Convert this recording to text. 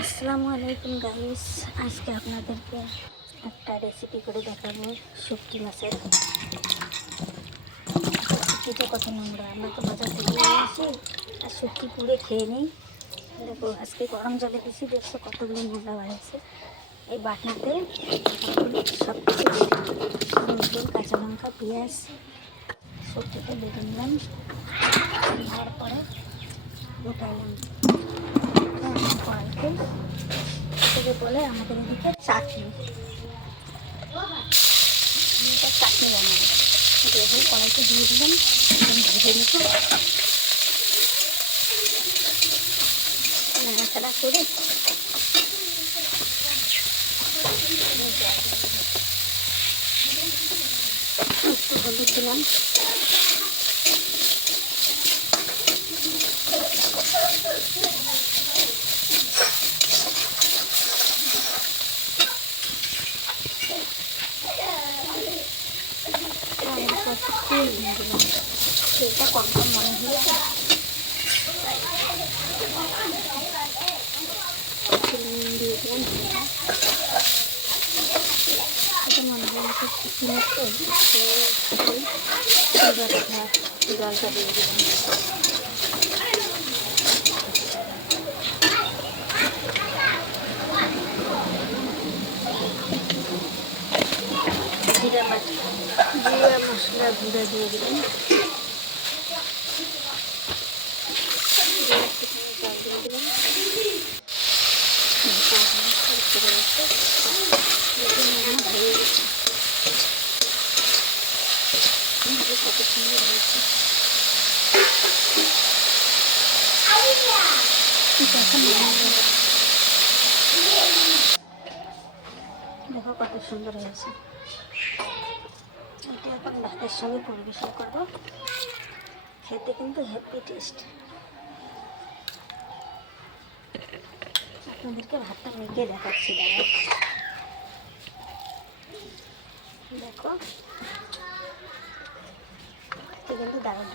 আসসালামু আলাইকুম গাইস, আজকে আপনাদেরকে একটা রেসিপি করে দেখাবো শুটকি মাছের। শুটকিটা কত নোংরা, আমরা তো বাজার থেকে নিয়ে আসি আর শুটকি পুড়ে খেয়ে নিই। দেখো আজকে গরম জলে দিয়েছি, দেখছো কতগুলো নোংরা বাড়াইছে। এই বাটনাতে সব কিছু দিয়ে কাঁচা লঙ্কা, পেঁয়াজ, শুটকিটা বেটে নিলাম। নেওয়ার পরে উঠাইলাম কড়াইতে। থেকে বলে আমাদের এদিকে চাটনি চাটনি বানাবো। দেখুন কড়াইতে দিয়ে দিলাম, ভেজে নিত নাড়াচাড়া করে একটু হলুদ দিলাম, তেল দিয়ে দিলাম। তেলটা কম কম মনে হয়েছে, দিয়ে দিলাম। এটা মনে হয় চিকেনের তেল, জলটা দিয়ে দিলাম। জিরা মশলা গুঁড়া দিয়ে দিলাম। জল দিয়ে দিলাম। হয়ে গেছে, কত সুন্দর হয়েছে। দেখো কত সুন্দর হয়েছে। এটা এখন ভাতের সঙ্গে পরিবেশন করবো, খেতে কিন্তু হ্যাপি টেস্ট। আপনাদেরকে ভাতটা মেখে দেখাচ্ছি, দেখো কিন্তু দারুণ।